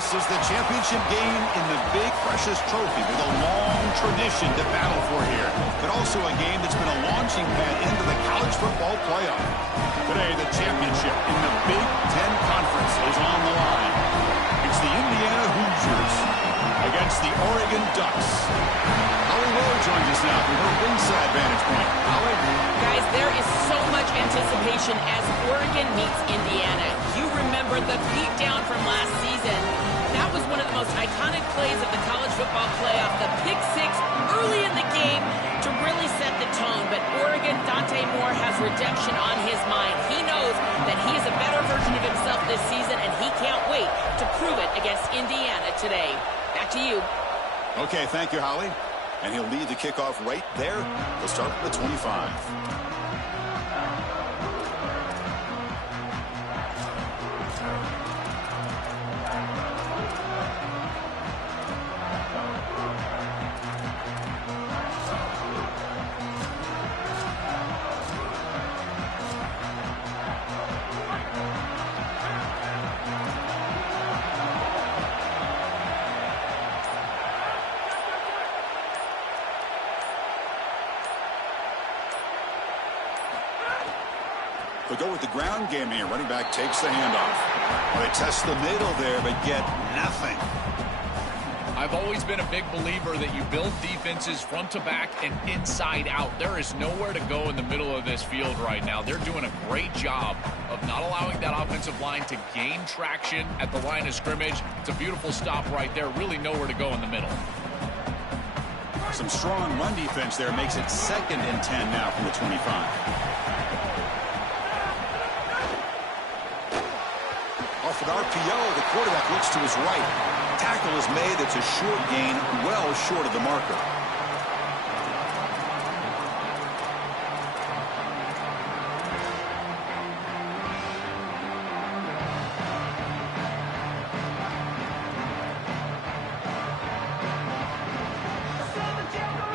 This is the championship game in the big, precious trophy with a long tradition to battle for here, but also a game that's been a launching pad into the college football playoff. Today, the championship in the Big Ten Conference is on the line. It's the Indiana Hoosiers against the Oregon Ducks. Holly Lowe joins us now from her ringside vantage point. Holly? Guys, there is so much anticipation as Oregon meets Indiana. You remember the beatdown from last season. That was one of the most iconic plays of the college football playoff, the pick six early in the game to really set the tone. But Oregon, Dante Moore has redemption on his mind. He knows that he is a better version of himself this season, and he can't wait to prove it against Indiana today. Back to you. Okay, thank you, Holly. And he'll lead the kickoff right there. We'll start with the 25. They'll go with the ground game here. Running back takes the handoff. Well, they test the middle there, but get nothing. I've always been a big believer that you build defenses front to back and inside out. There is nowhere to go in the middle of this field right now. They're doing a great job of not allowing that offensive line to gain traction at the line of scrimmage. It's a beautiful stop right there. Really nowhere to go in the middle. Some strong run defense there makes it 2nd and 10 now from the 25. Off an RPO, the quarterback looks to his right. Tackle is made. It's a short gain, well short of the marker.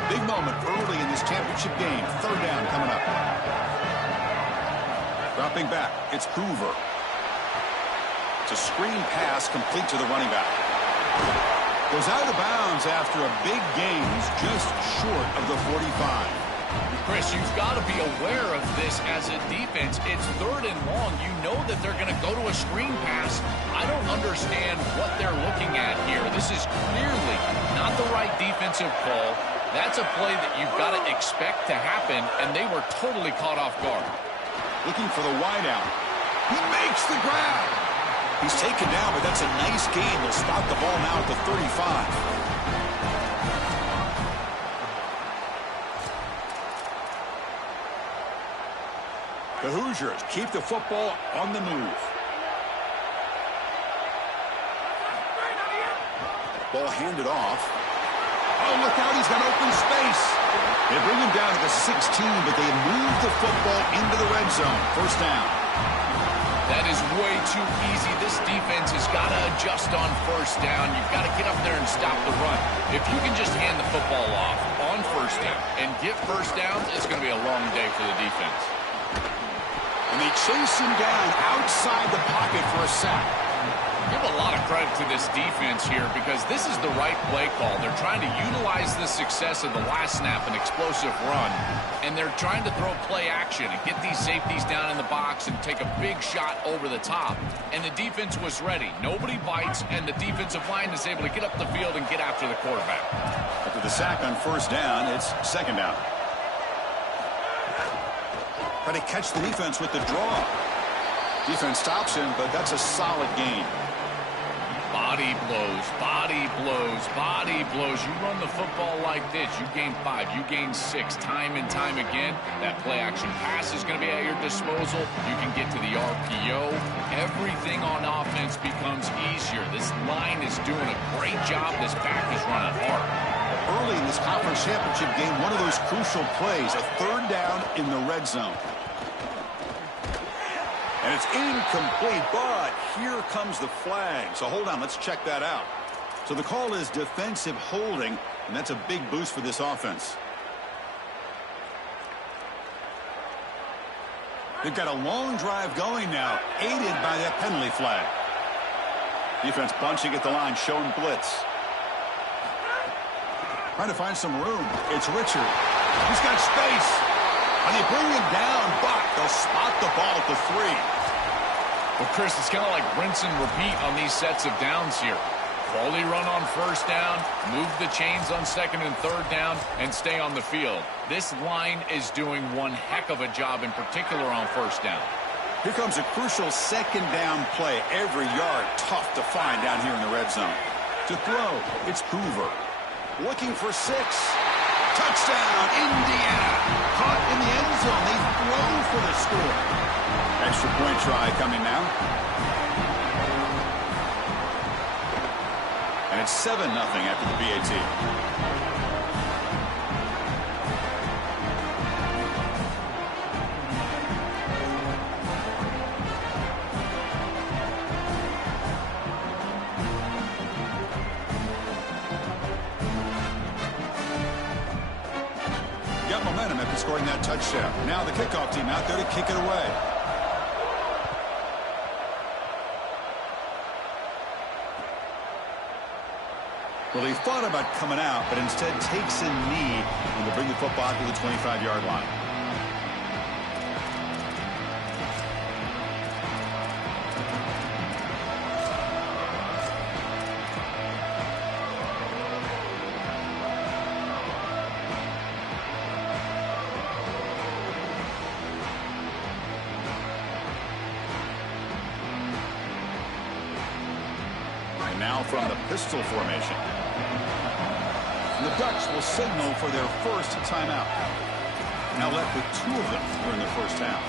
Big moment early in this championship game. 3rd down coming up. Dropping back, it's Hoover. It's a screen pass complete to the running back. Goes out of bounds after a big gain. He's just short of the 45. Chris, you've got to be aware of this as a defense. It's 3rd and long. You know that they're going to go to a screen pass. I don't understand what they're looking at here. This is clearly not the right defensive call. That's a play that you've got to expect to happen, and they were totally caught off guard. Looking for the wideout. He makes the grab. He's taken down, but that's a nice gain. They'll spot the ball now at the 35. The Hoosiers keep the football on the move. Ball handed off. Oh, look out. He's got open space. They bring him down to the 16, but they move the football into the red zone. 1st down. That is way too easy. This defense has got to adjust on 1st down. You've got to get up there and stop the run. If you can just hand the football off on 1st down and get 1st downs, it's going to be a long day for the defense. And they chase him down outside the pocket for a sack. Give a lot of credit to this defense here because this is the right play call. They're trying to utilize the success of the last snap, an explosive run, and they're trying to throw play action and get these safeties down in the box and take a big shot over the top. And the defense was ready. Nobody bites, and the defensive line is able to get up the field and get after the quarterback. After the sack on 1st down, it's 2nd down. Try to catch the defense with the draw. Defense stops him, but that's a solid gain. Body blows, body blows, body blows. You run the football like this, you gain 5, you gain 6, time and time again. That play action pass is going to be at your disposal. You can get to the RPO. Everything on offense becomes easier. This line is doing a great job. This back is running hard. Early in this conference championship game, one of those crucial plays, a 3rd down in the red zone. And it's incomplete, but here comes the flag. So hold on, let's check that out. So the call is defensive holding, and that's a big boost for this offense. They've got a long drive going now, aided by that penalty flag. Defense bunching at the line, showing blitz. Trying to find some room. It's Richard. He's got space. And they bring him down, but they'll spot the ball at the 3. Well, Chris, it's kind of like rinse and repeat on these sets of downs here. Quality run on first down, move the chains on second and third down, and stay on the field. This line is doing one heck of a job, in particular on first down. Here comes a crucial second down play. Every yard tough to find down here in the red zone. To throw, it's Hoover. Looking for 6. Touchdown, Indiana. Caught in the end zone. They throw for the score. Extra point try coming now. And it's 7-0 after the BAT. Momentum after scoring that touchdown. Now the kickoff team out there to kick it away. Well, he thought about coming out, but instead takes a knee and will bring the football to the 25-yard line. Now from the pistol formation. And the Ducks will signal for their first timeout. Now left with 2 of them during the first half.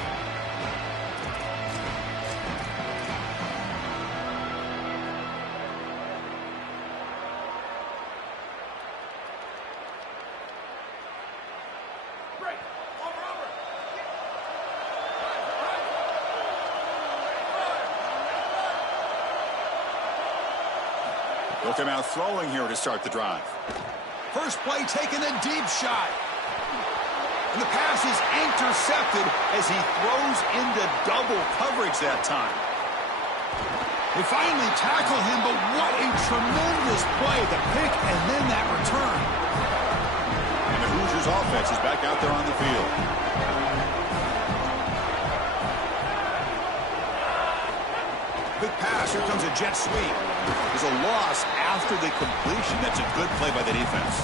They'll come out throwing here to start the drive. First play taking a deep shot. And the pass is intercepted as he throws into double coverage that time. They finally tackle him, but what a tremendous play. The pick and then that return. And the Hoosiers offense is back out there on the field. Quick pass. Here comes a jet sweep. There's a loss after the completion. That's a good play by the defense.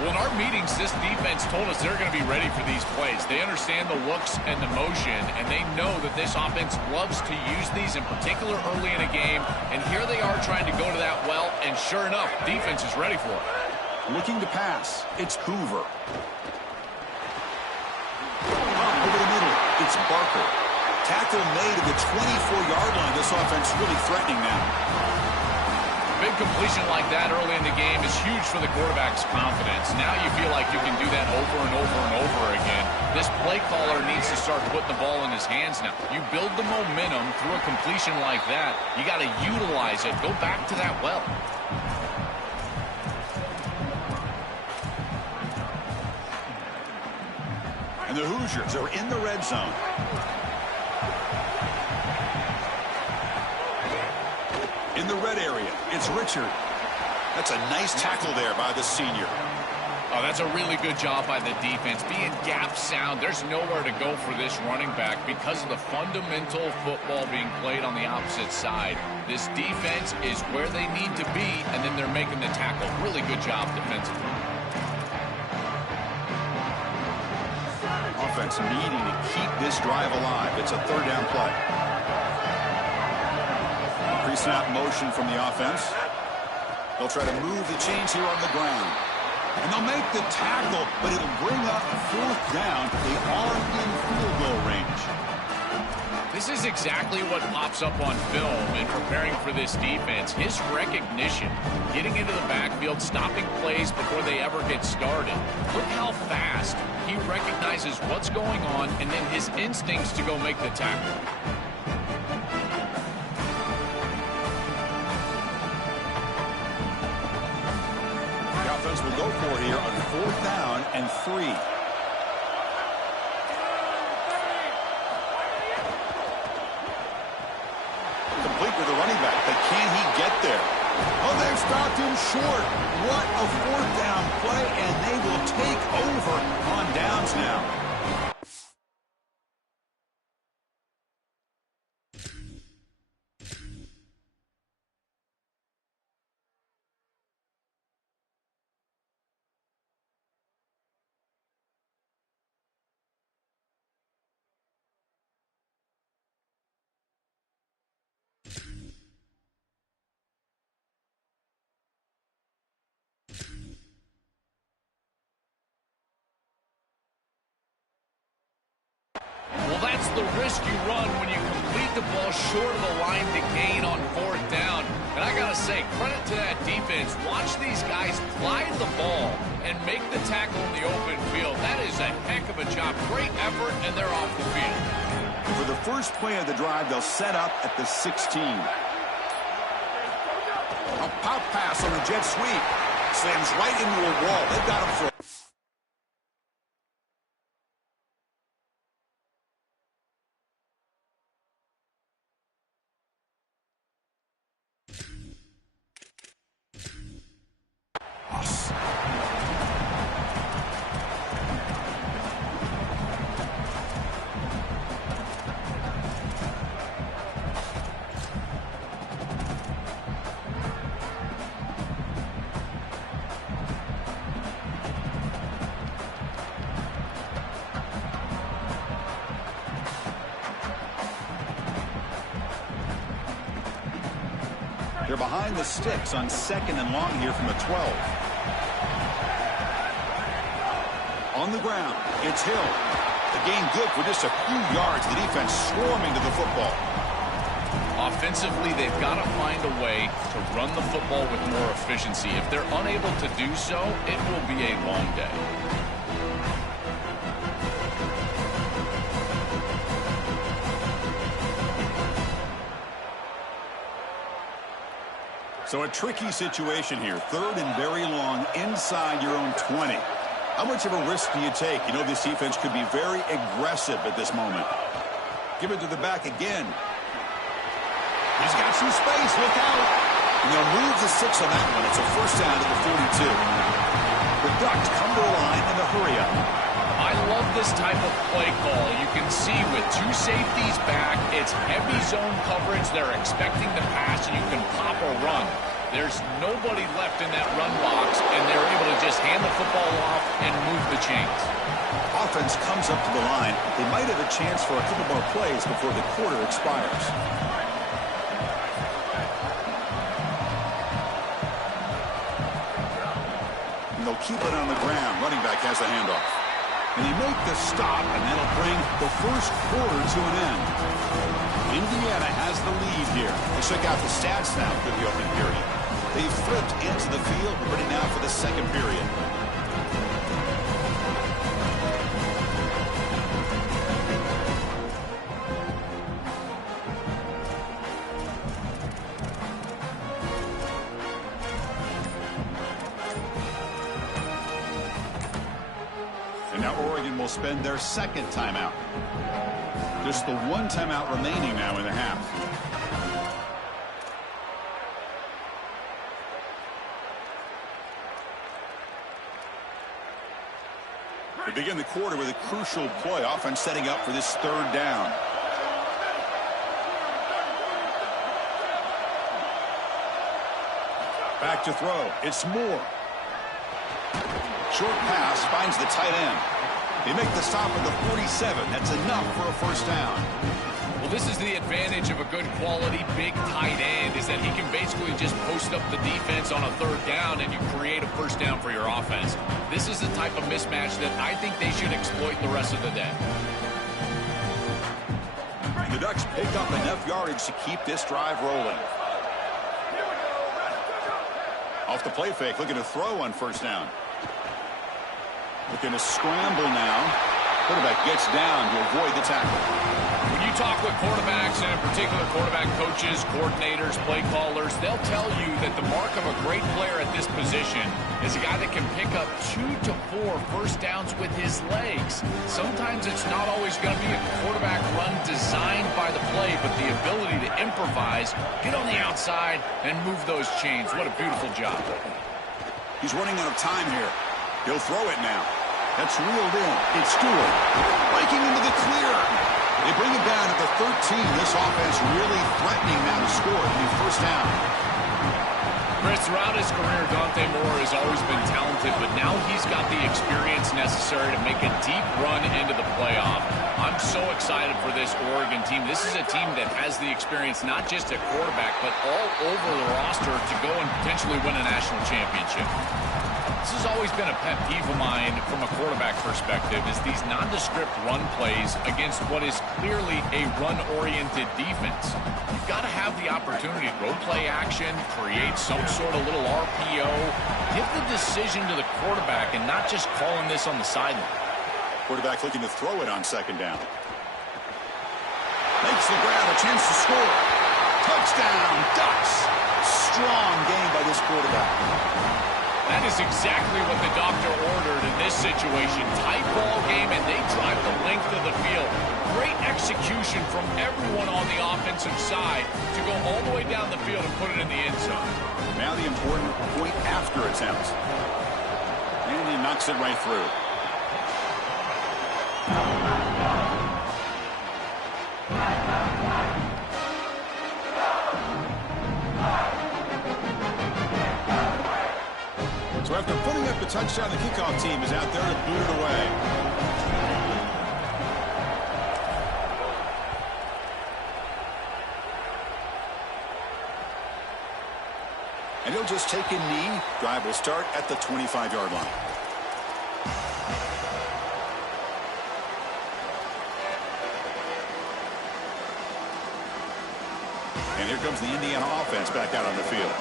Well, in our meetings, this defense told us they're going to be ready for these plays. They understand the looks and the motion, and they know that this offense loves to use these, in particular early in a game. And here they are trying to go to that well, and sure enough, defense is ready for it. Looking to pass. It's Hoover. Over the middle. It's Barker. Tackle made at the 24-yard line. This offense really threatening now. Big completion like that early in the game is huge for the quarterback's confidence. Now you feel like you can do that over and over and over again. This play caller needs to start putting the ball in his hands now. You build the momentum through a completion like that. You got to utilize it. Go back to that well. And the Hoosiers are in the red zone. In the red area, it's Richard. That's a nice tackle there by the senior. Oh, that's a really good job by the defense. Being gap sound, there's nowhere to go for this running back because of the fundamental football being played on the opposite side. This defense is where they need to be, and then they're making the tackle. Really good job defensively. Offense needing to keep this drive alive. It's a third down play. Pre-snap motion from the offense. They'll try to move the chains here on the ground. And they'll make the tackle, but it'll bring up fourth down. They are in field goal range. This is exactly what pops up on film in preparing for this defense. His recognition, getting into the backfield, stopping plays before they ever get started. Look how fast he recognizes what's going on and then his instincts to go make the tackle. Will go for here on fourth down and 3. Complete with the running back. They him short. What a fourth down play, and they will take over on downs now. Well, that's the risk you run when you complete the ball short of the line to gain on fourth down. And I got to say, credit to that defense. Watch these guys fly to the ball and make the tackle in the open field. That is a heck of a job. Great effort, and they're off the field. For the first play of the drive, they'll set up at the 16. A pop pass on the jet sweep. Slams right into a wall. They've got him for... They're behind the sticks on 2nd and long here from the 12. On the ground, it's Hill. The gain good for just a few yards. The defense swarming to the football. Offensively, they've got to find a way to run the football with more efficiency. If they're unable to do so, it will be a long day. So a tricky situation here. 3rd and very long inside your own 20. How much of a risk do you take? You know this defense could be very aggressive at this moment. Give it to the back again. He's got some space. Look out. And they'll move the 6 on that one. It's a first down to the 42. The Ducks come to the line in a hurry up. I love this type of play call. You can see with 2 safeties back, it's heavy zone coverage. They're expecting the pass, and you can pop or run. There's nobody left in that run box, and they're able to just hand the football off and move the chains. Offense comes up to the line. They might have a chance for a couple more plays before the quarter expires. And they'll keep it on the ground. Running back has the handoff. And they make the stop, and that'll bring the first quarter to an end. Indiana has the lead here. Let's check out the stats now for the opening period. They flipped into the field. We're ready now for the second period. And now Oregon will spend their second timeout. Just the one timeout remaining now in the half. They begin the quarter with a crucial play. Offense setting up for this 3rd down. Back to throw. It's Moore. Short pass finds the tight end. They make the stop at the 47. That's enough for a first down. Well, this is the advantage of a good quality big tight end, is that he can basically just post up the defense on a 3rd down and you create a first down for your offense. This is the type of mismatch that I think they should exploit the rest of the day. The Ducks pick up enough yardage to keep this drive rolling. Off the play fake, looking to throw on first down. Looking to scramble now. Quarterback gets down to avoid the tackle. When you talk with quarterbacks, and in particular quarterback coaches, coordinators, play callers, they'll tell you that the mark of a great player at this position is a guy that can pick up 2 to 4 first downs with his legs. Sometimes it's not always going to be a quarterback run designed by the play, but the ability to improvise, get on the outside, and move those chains. What a beautiful job. He's running out of time here. He'll throw it now. That's reeled in. It's Stewart breaking into the clear. They bring him down at the 13. This offense really threatening now to score the first down. Chris, throughout his career, Dante Moore has always been talented, but now he's got the experience necessary to make a deep run into the playoff. I'm so excited for this Oregon team. This is a team that has the experience not just at quarterback, but all over the roster to go and potentially win a national championship. This has always been a pet peeve of mine from a quarterback perspective, is these nondescript run plays against what is clearly a run-oriented defense. You've got to have the opportunity to go play action, create some sort of little RPO, give the decision to the quarterback and not just calling this on the sideline. Quarterback looking to throw it on second down. Makes the grab, a chance to score. Touchdown, Ducks. Strong game by this quarterback. That is exactly what the doctor ordered in this situation. Tight ball game, and they drive the length of the field. Great execution from everyone on the offensive side to go all the way down the field and put it in the end zone. Now the important point after attempt. And he knocks it right through. So after putting up a touchdown, the kickoff team is out there to boot it away. And he'll just take a knee. Drive will start at the 25-yard line. And here comes the Indiana offense back out on the field.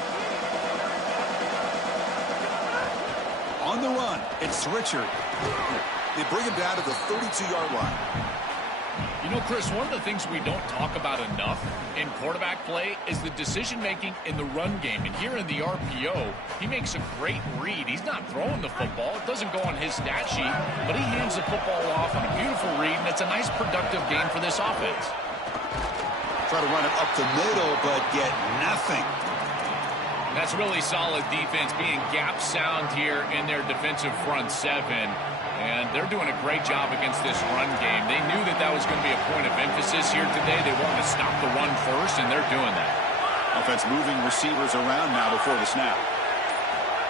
On the run, it's Richard. They bring him down to the 32-yard line. You know, Chris, one of the things we don't talk about enough in quarterback play is the decision-making in the run game. And here in the RPO, he makes a great read. He's not throwing the football. It doesn't go on his stat sheet, but he hands the football off on a beautiful read, and it's a nice, productive game for this offense. Try to run it up the middle, but get nothing. That's really solid defense, being gap sound here in their defensive front seven. And they're doing a great job against this run game. They knew that that was going to be a point of emphasis here today. They wanted to stop the run first, and they're doing that. Offense moving receivers around now before the snap.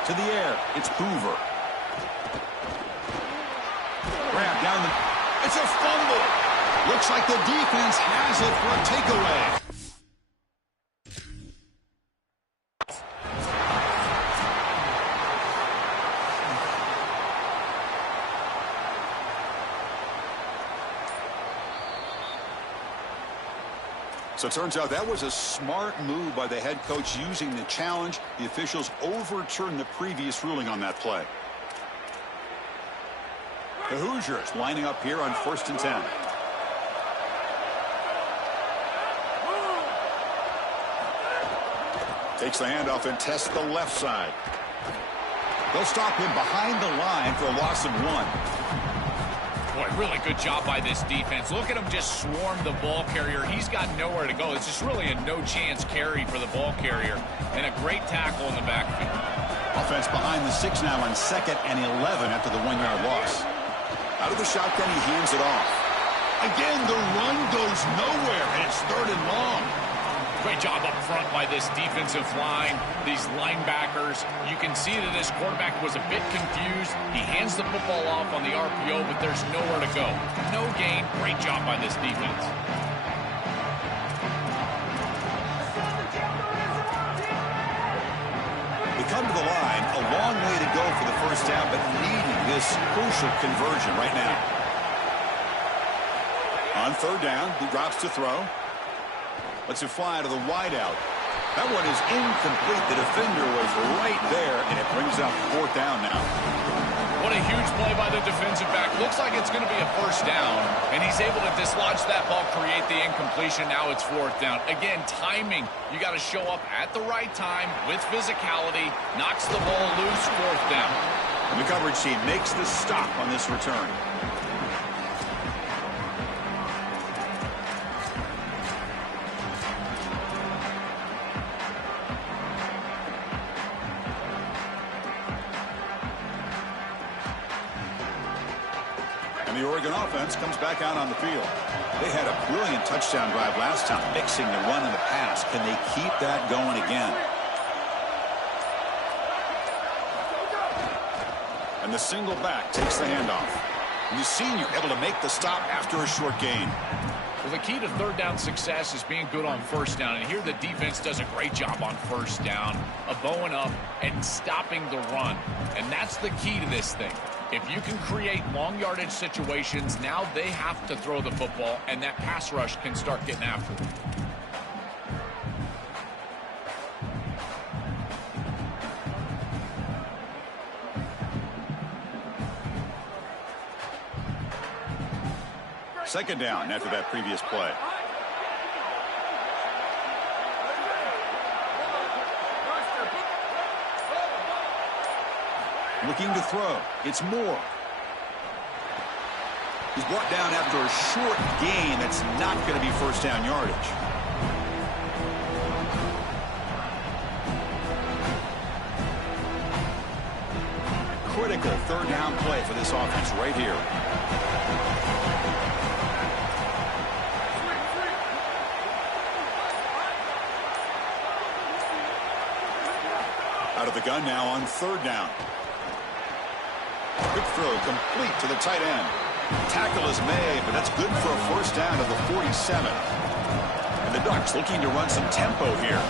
To the air, it's Hoover. Grab down the... It's a fumble! Looks like the defense has it for a takeaway. So it turns out that was a smart move by the head coach using the challenge. The officials overturned the previous ruling on that play. The Hoosiers lining up here on 1st and 10. Takes the handoff and tests the left side. They'll stop him behind the line for a loss of 1. Boy, really good job by this defense. Look at him just swarm the ball carrier. He's got nowhere to go. It's just really a no-chance carry for the ball carrier. And a great tackle in the backfield. Offense behind the 6 now on 2nd and 11 after the 1-yard loss. Out of the shotgun, he hands it off. Again, the run goes nowhere, and it's 3rd and long. Great job up front by this defensive line, these linebackers. You can see that this quarterback was a bit confused. He hands the football off on the RPO, but there's nowhere to go. No gain. Great job by this defense. They come to the line, a long way to go for the first down, but needing this crucial conversion right now. On 3rd down, he drops to throw. Lets it fly to the wideout. That one is incomplete. The defender was right there, and it brings up 4th down now. What a huge play by the defensive back. Looks like it's going to be a first down, and he's able to dislodge that ball, create the incompletion. Now it's fourth down. Again, timing. You got to show up at the right time with physicality. Knocks the ball loose, fourth down. And the coverage team makes the stop on this return. The Oregon offense comes back out on the field. They had a brilliant touchdown drive last time, mixing the run and the pass. Can they keep that going again? And the single back takes the handoff. And the senior able to make the stop after a short gain. Well, the key to third down success is being good on first down. And here the defense does a great job on first down of bowing up and stopping the run. And that's the key to this thing. If you can create long yardage situations, now they have to throw the football, and that pass rush can start getting after it. Second down after that previous play. Looking to throw. It's Moore. He's brought down after a short gain. That's not going to be first down yardage. Critical third down play for this offense right here. Out of the gun now on third down. Quick throw complete to the tight end. Tackle is made, but that's good for a first down to the 47. And the Ducks looking to run some tempo here.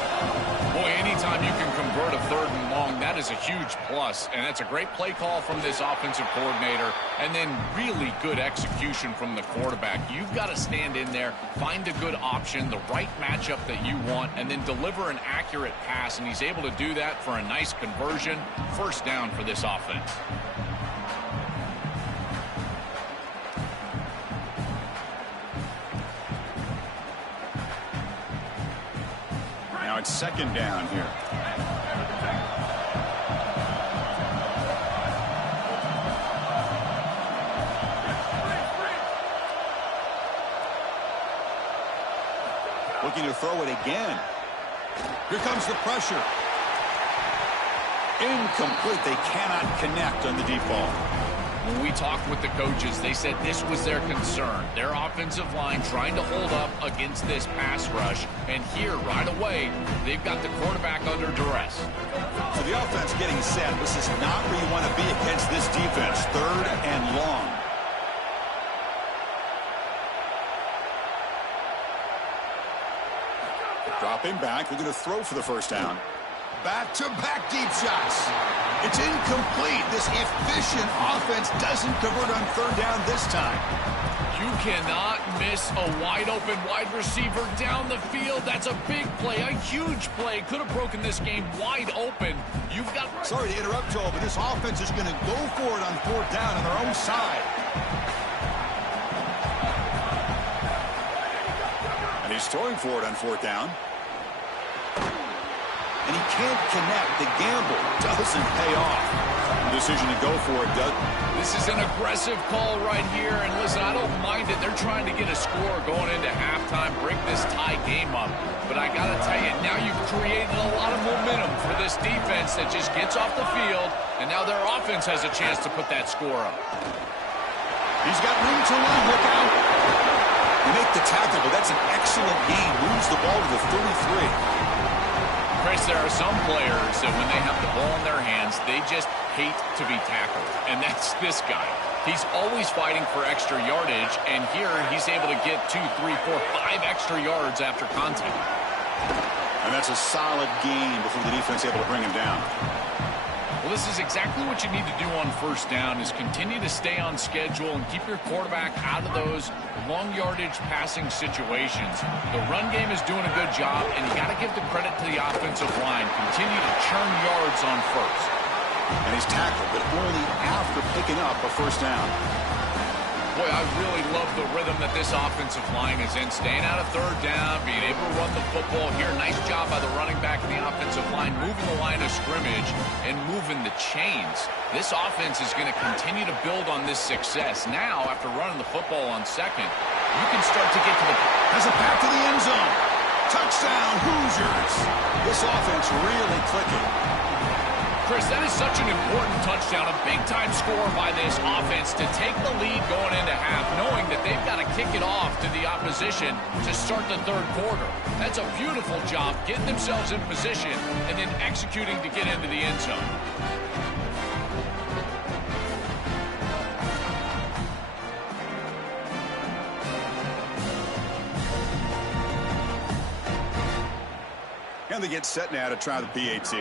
Boy, anytime you can convert a third and long, that is a huge plus. And that's a great play call from this offensive coordinator. And then really good execution from the quarterback. You've got to stand in there, find a good option, the right matchup that you want, and then deliver an accurate pass. And he's able to do that for a nice conversion. First down for this offense. Now it's second down here. Looking to throw it again. Here comes the pressure. Incomplete. They cannot connect on the deep ball. When we talked with the coaches, they said this was their concern. Their offensive line trying to hold up against this pass rush. And here, right away, they've got the quarterback under duress. So the offense getting set. This is not where you want to be against this defense. Third and long. Dropping back. They're going to throw for the first down. Back-to-back deep shots. It's incomplete. This efficient offense doesn't convert on third down this time. You cannot miss a wide-open wide receiver down the field. That's a big play, a huge play. Could have broken this game wide open. You've got... Sorry to interrupt, Joel, but this offense is going to go for it on fourth down on their own side. And he's throwing for it on fourth down. And he can't connect. The gamble doesn't pay off. The decision to go for it does. This is an aggressive call right here. And listen, I don't mind it. They're trying to get a score going into halftime, break this tie game up. But I got to tell you, now you've created a lot of momentum for this defense that just gets off the field. And now their offense has a chance to put that score up. He's got room to run. Look out. You make the tackle, but that's an excellent gain. Moves the ball to the 33. Chris, there are some players that when they have the ball in their hands, they just hate to be tackled. And that's this guy. He's always fighting for extra yardage, and here he's able to get 2, 3, 4, 5 extra yards after contact. And that's a solid gain before the defense able to bring him down. Well, this is exactly what you need to do on first down is continue to stay on schedule and keep your quarterback out of those long yardage passing situations. The run game is doing a good job, and you got to give the credit to the offensive line. Continue to churn yards on first. And he's tackled, but only after picking up a first down. Boy, I really love the rhythm that this offensive line is in. Staying out of third down, being able to run the football here. Nice job by the running back and the offensive line, moving the line of scrimmage and moving the chains. This offense is going to continue to build on this success. Now, after running the football on second, you can start to get to the... Has a path to the end zone. Touchdown, Hoosiers. This offense really clicking. Chris, that is such an important touchdown, a big-time score by this offense to take the lead going into half, knowing that they've got to kick it off to the opposition to start the third quarter. That's a beautiful job, getting themselves in position and then executing to get into the end zone. And they get set now to try the PAT.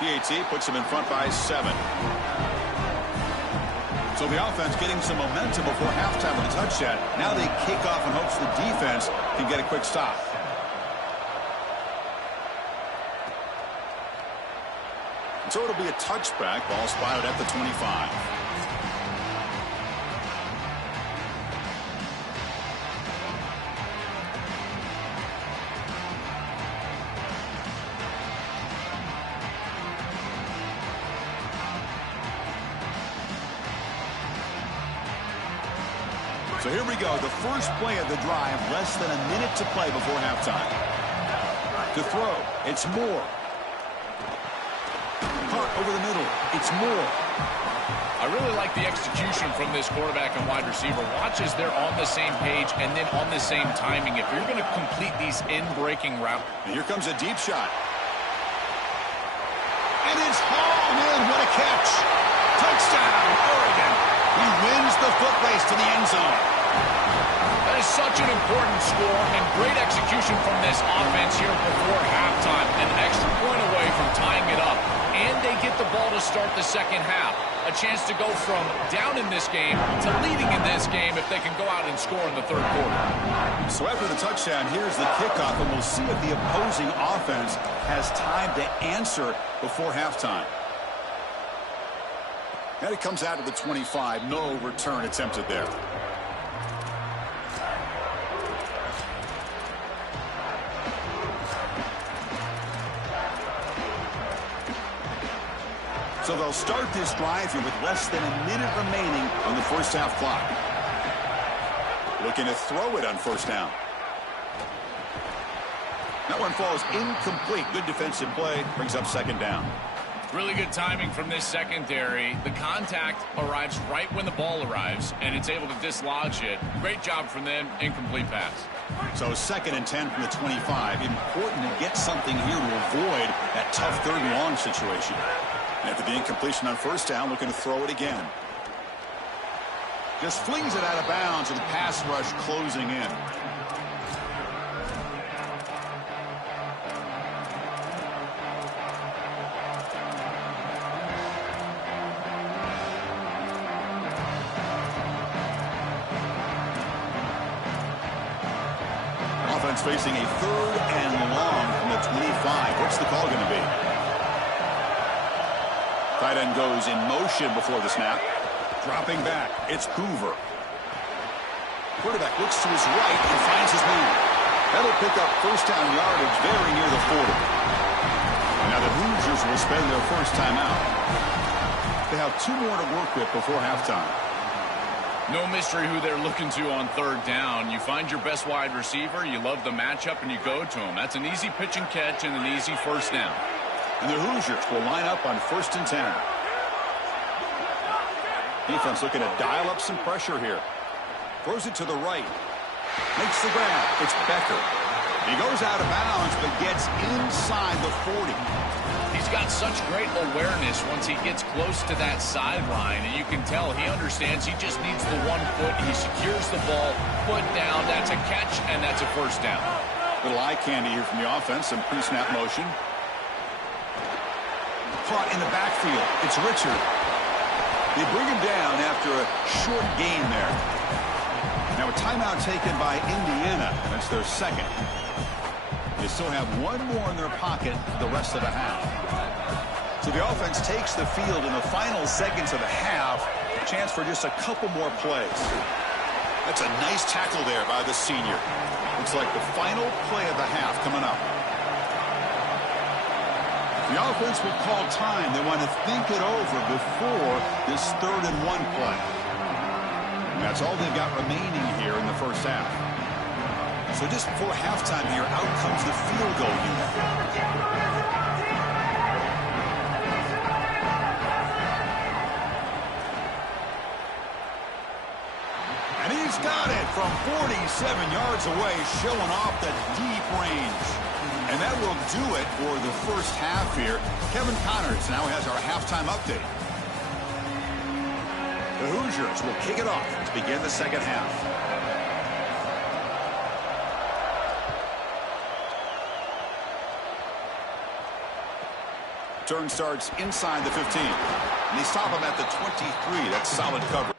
PAT puts them in front by 7. So the offense getting some momentum before halftime with a touchdown. Now they kick off in hopes the defense can get a quick stop. So it'll be a touchback. Ball spotted at the 25. So here we go, the first play of the drive, less than a minute to play before halftime. To throw, it's Moore. Caught over the middle, it's Moore. I really like the execution from this quarterback and wide receiver. Watch as they're on the same page and then on the same timing. If you're going to complete these in-breaking routes. And here comes a deep shot. And it's hauled in, what a catch. Touchdown, Oregon. He wins the foot race to the end zone. That is such an important score and great execution from this offense here before halftime. An extra point away from tying it up. And they get the ball to start the second half. A chance to go from down in this game to leading in this game if they can go out and score in the third quarter. So after the touchdown, here's the kickoff, and we'll see if the opposing offense has time to answer before halftime. And it comes out to the 25. No return attempted there. So they'll start this drive here with less than a minute remaining on the first half clock. Looking to throw it on first down. That one falls incomplete. Good defensive play. Brings up second down. Really good timing from this secondary. The contact arrives right when the ball arrives, and it's able to dislodge it. Great job from them. Incomplete pass. So 2nd and 10 from the 25. Important to get something here to avoid that tough third and long situation. And after the incompletion on first down, looking to throw it again. Just flings it out of bounds, and the pass rush closing in. Offense facing a 3rd and long from the 25. What's the call going to be? Tight end goes in motion before the snap. Dropping back, it's Hoover. Quarterback looks to his right and finds his man. That'll pick up first down yardage very near the 40. Now the Hoosiers will spend their first time out. They have 2 more to work with before halftime. No mystery who they're looking to on third down. You find your best wide receiver, you love the matchup, and you go to him. That's an easy pitch and catch and an easy first down. And the Hoosiers will line up on 1st and 10. Defense looking to dial up some pressure here. Throws it to the right. Makes the grab. It's Becker. He goes out of bounds, but gets inside the 40. He's got such great awareness once he gets close to that sideline, and you can tell he understands he just needs the 1 foot. He secures the ball, foot down. That's a catch, and that's a first down. Little eye candy here from the offense. Some pre-snap motion. Caught in the backfield. It's Richard. They bring him down after a short gain there. Now a timeout taken by Indiana. That's their 2nd. They still have one more in their pocket the rest of the half. So the offense takes the field in the final seconds of the half. Chance for just a couple more plays. That's a nice tackle there by the senior. Looks like the final play of the half coming up. The offense will call time. They want to think it over before this 3rd and 1 play. And that's all they've got remaining here in the first half. So just before halftime here, out comes the field goal unit. And he's got it from 47 yards away, showing off the deep range. And that will do it for the first half here. Kevin Connors now has our halftime update. The Hoosiers will kick it off to begin the second half. Turn starts inside the 15. And they stop him at the 23. That's solid coverage.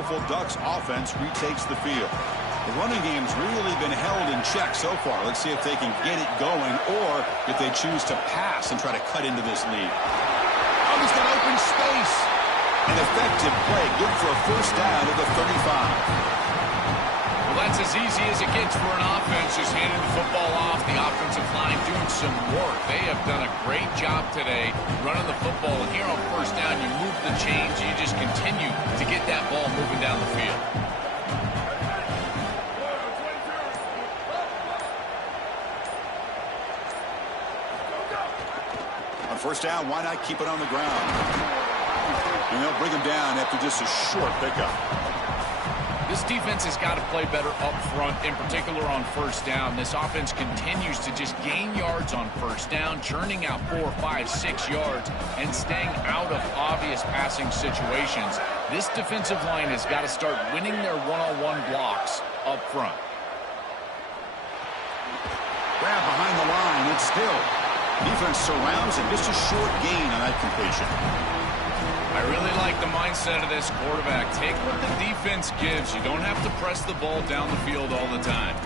powerful Ducks offense retakes the field. The running game's really been held in check so far. Let's see if they can get it going or if they choose to pass and try to cut into this lead. Oh, he's got open space. An effective play, good for a first down at the 35. Well, that's as easy as it gets for an offense, just handing the football off. The offensive line doing some work. They have done a great job today running the football. And here on first down, you move the chains. You just continue to get that ball moving down the field. On first down, why not keep it on the ground? And they'll bring him down after just a short pickup. This defense has got to play better up front, in particular on first down. This offense continues to just gain yards on first down, churning out 4, 5, 6 yards, and staying out of obvious passing situations. This defensive line has got to start winning their one-on-one blocks up front. Grab behind the line, it's still. Defense surrounds him, just a short gain on that completion. I really like the mindset of this quarterback. Take what the defense gives. You don't have to press the ball down the field all the time.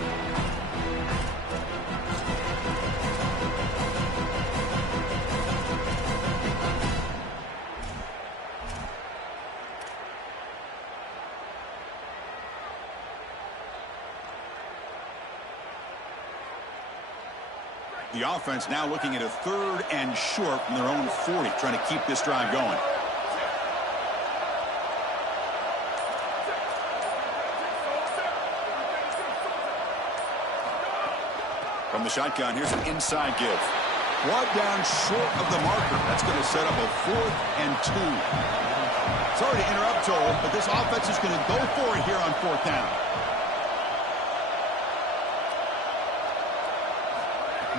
The offense now looking at a 3rd and short from their own 40, trying to keep this drive going. From the shotgun, here's an inside give. Brought down short of the marker. That's going to set up a 4th and 2. Sorry to interrupt, Joel, but this offense is going to go for it here on 4th down.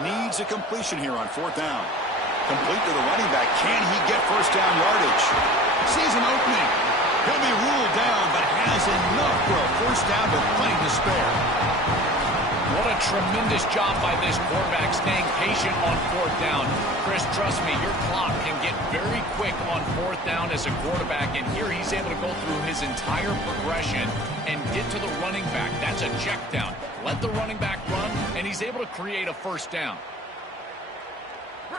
Needs a completion here on 4th down. Complete to the running back. Can he get first down yardage? Sees an opening. He'll be ruled down, but has enough for a first down with plenty to spare. What a tremendous job by this quarterback staying patient on 4th down. Chris, trust me, your clock can get very quick on 4th down as a quarterback, and here he's able to go through his entire progression and get to the running back. That's a check down. Let the running back run, and he's able to create a first down.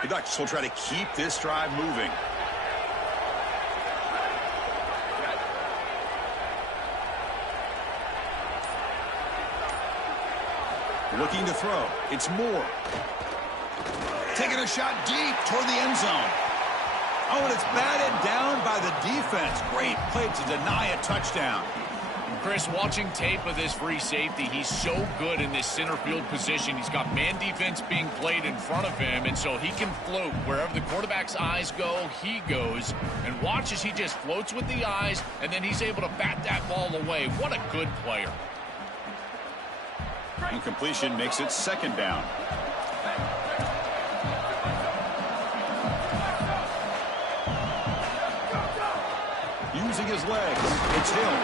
The Ducks will try to keep this drive moving. Looking to throw. It's Moore. Taking a shot deep toward the end zone. Oh, and it's batted down by the defense. Great play to deny a touchdown. Chris, watching tape of this free safety, he's so good in this center field position. He's got man defense being played in front of him, and so he can float. Wherever the quarterback's eyes go, he goes. And watch as he just floats with the eyes, and then he's able to bat that ball away. What a good player. Incompletion makes it 2nd down. Using his legs, it's Hill.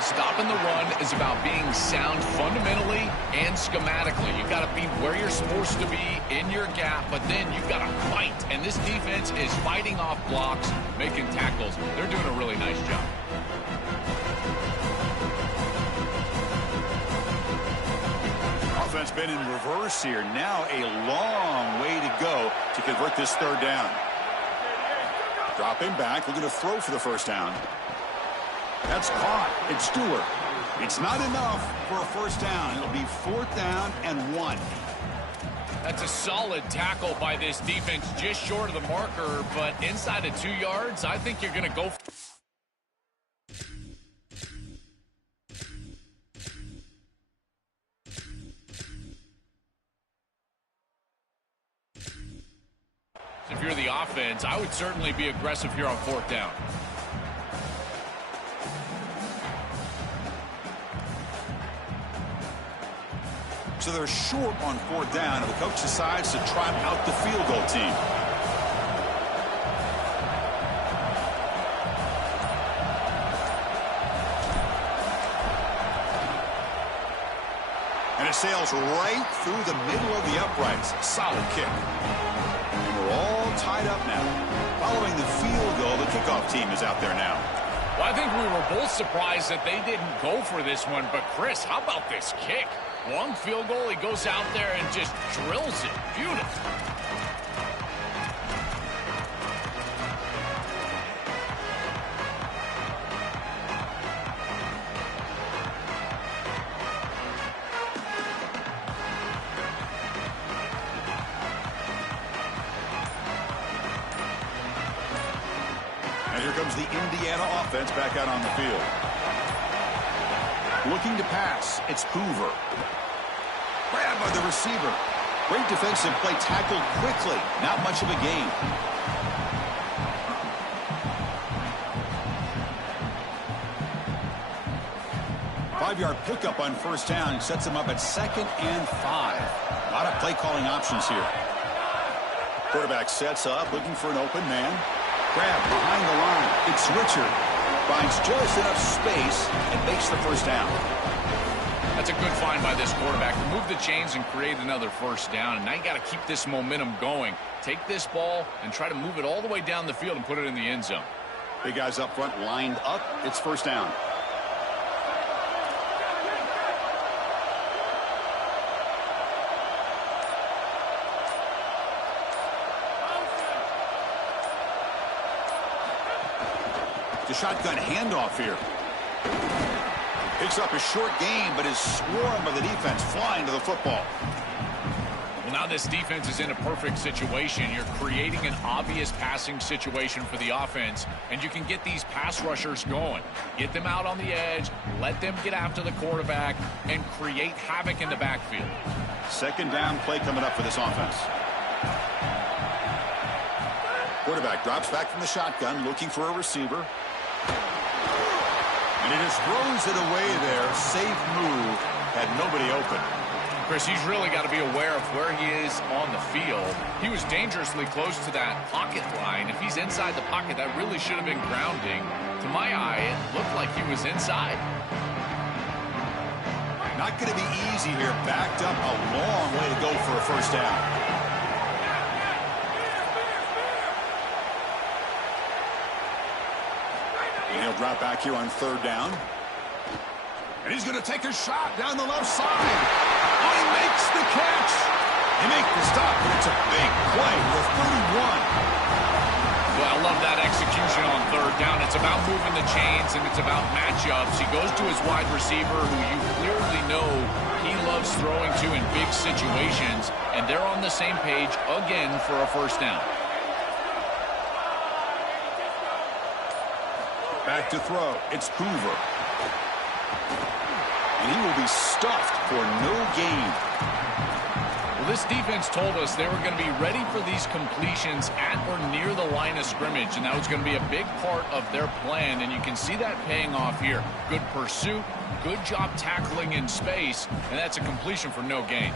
Stopping the run is about being sound fundamentally and schematically. You've got to be where you're supposed to be in your gap, but then you've got to fight. And this defense is fighting off blocks, making tackles. They're doing a really nice job. Offense been in reverse here. Now a long way to go to convert this 3rd down. Dropping back, looking to throw for the first down. That's caught. It's Stewart. It's not enough for a first down. It'll be 4th down and 1. That's a solid tackle by this defense, just short of the marker, but inside of 2 yards, I think you're going to go. If you're the offense, I would certainly be aggressive here on 4th down. So they're short on 4th down, and the coach decides to trot out the field goal team. And it sails right through the middle of the uprights. Solid kick. And we're all tied up now. Following the field goal, the kickoff team is out there now. Well, I think we were both surprised that they didn't go for this one, but Chris, how about this kick? Long field goal, he goes out there and just drills it. Beautiful. And here comes the Indiana offense back out on the field. Looking to pass, it's Hoover. Grabbed by the receiver. Great defensive play, tackled quickly. Not much of a gain. Five-yard pickup on first down sets them up at 2nd and 5. A lot of play calling options here. Quarterback sets up, looking for an open man. Grab behind the line. It's Richard. Finds just enough space and makes the first down. That's a good find by this quarterback. Remove the chains and create another first down. And now you got to keep this momentum going. Take this ball and try to move it all the way down the field and put it in the end zone. Big guys up front lined up. It's first down. The shotgun handoff here. Picks up a short gain, but is swarmed by the defense flying to the football. Well, now this defense is in a perfect situation. You're creating an obvious passing situation for the offense, and you can get these pass rushers going. Get them out on the edge, let them get after the quarterback, and create havoc in the backfield. Second down play coming up for this offense. Quarterback drops back from the shotgun, looking for a receiver. And he just throws it away there. Safe move. Had nobody open. Chris, he's really got to be aware of where he is on the field. He was dangerously close to that pocket line. If he's inside the pocket, that really should have been grounding. To my eye, it looked like he was inside. Not going to be easy here. Backed up a long way to go for a first down. And he'll drop back here on third down. And he's going to take a shot down the left side. Oh, he makes the catch. He makes the stop, and it's a big play with 31. Well, I love that execution on third down. It's about moving the chains, and it's about matchups. He goes to his wide receiver, who you clearly know he loves throwing to in big situations, and they're on the same page again for a first down. Back to throw. It's Hoover. And he will be stuffed for no gain. Well, this defense told us they were going to be ready for these completions at or near the line of scrimmage, and that was going to be a big part of their plan, and you can see that paying off here. Good pursuit, good job tackling in space, and that's a completion for no gain.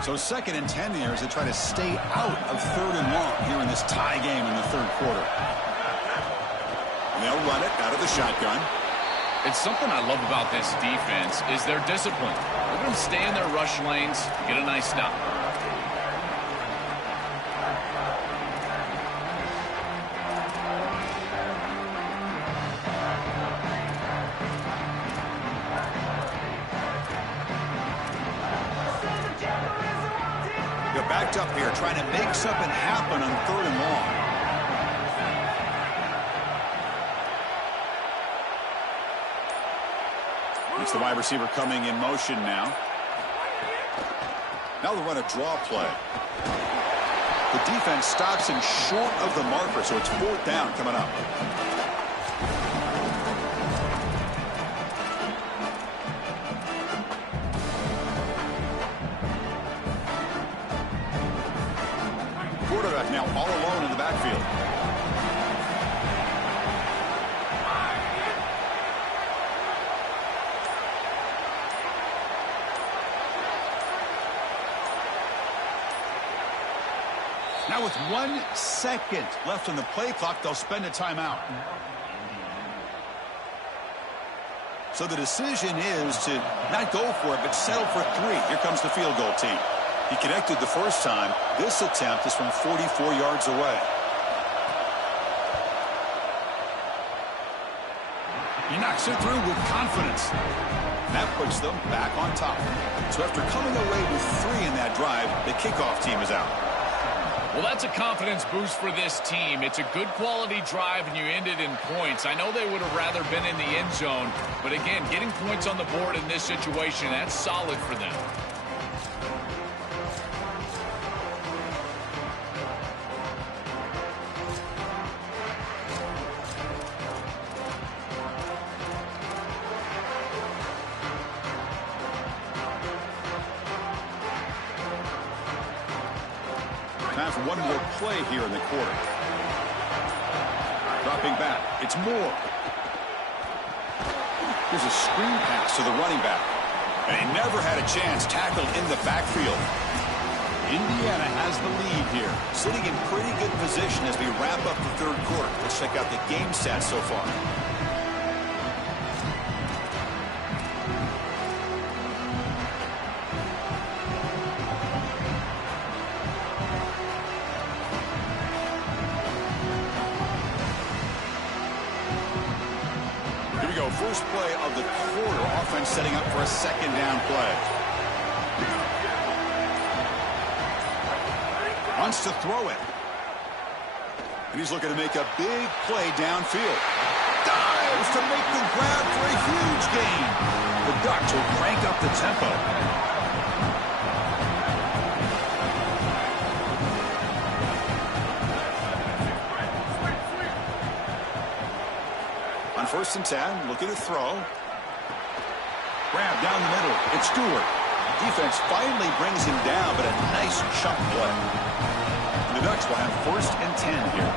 So 2nd and 10 here as they try to stay out of third and long here in this tie game in the third quarter. And they'll run it out of the shotgun. It's something I love about this defense is their discipline. Look at them stay in their rush lanes, get a nice stop. Backed up here, trying to make something happen on third and long. It's the wide receiver coming in motion now. Now they'll run a draw play. The defense stops him short of the marker, so it's fourth down coming up. Quarterback now all alone in the backfield. Now with 1 second left on the play clock, they'll spend a timeout. So the decision is to not go for it, but settle for 3. Here comes the field goal team. He connected the first time. This attempt is from 44 yards away. He knocks it through with confidence. That puts them back on top. So after coming away with 3 in that drive, the kickoff team is out. Well, that's a confidence boost for this team. It's a good quality drive, and you ended in points. I know they would have rather been in the end zone, but again, getting points on the board in this situation, that's solid for them. Time for one more play here in the quarter. Dropping back. It's Moore. Here's a screen pass to the running back. And he never had a chance tackled in the backfield. Indiana has the lead here. Sitting in pretty good position as we wrap up the third quarter. Let's check out the game stats so far. First play of the quarter. Offense setting up for a second down play. Wants to throw it. And he's looking to make a big play downfield. Dives to make the grab for a huge gain. The Ducks will crank up the tempo. On 1st and 10, looking to throw. Grab down the middle. It's Stewart. Defense finally brings him down, but a nice chunk play. And the Ducks will have 1st and 10 here.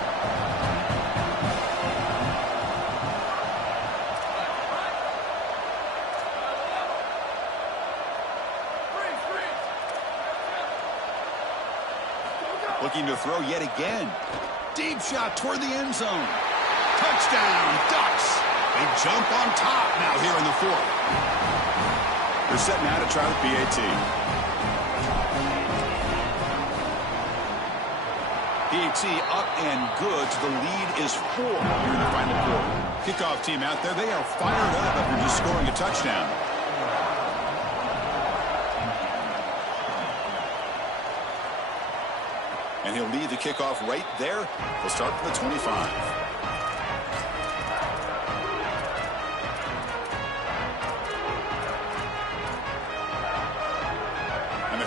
Looking to throw yet again. Deep shot toward the end zone. Touchdown, Ducks. They jump on top now here in the 4th. They're set now to try the PAT. PAT up and good. So the lead is 4 here in the final quarter. Kickoff team out there. They are fired up after just scoring a touchdown. And he'll lead the kickoff right there. He'll start from the 25.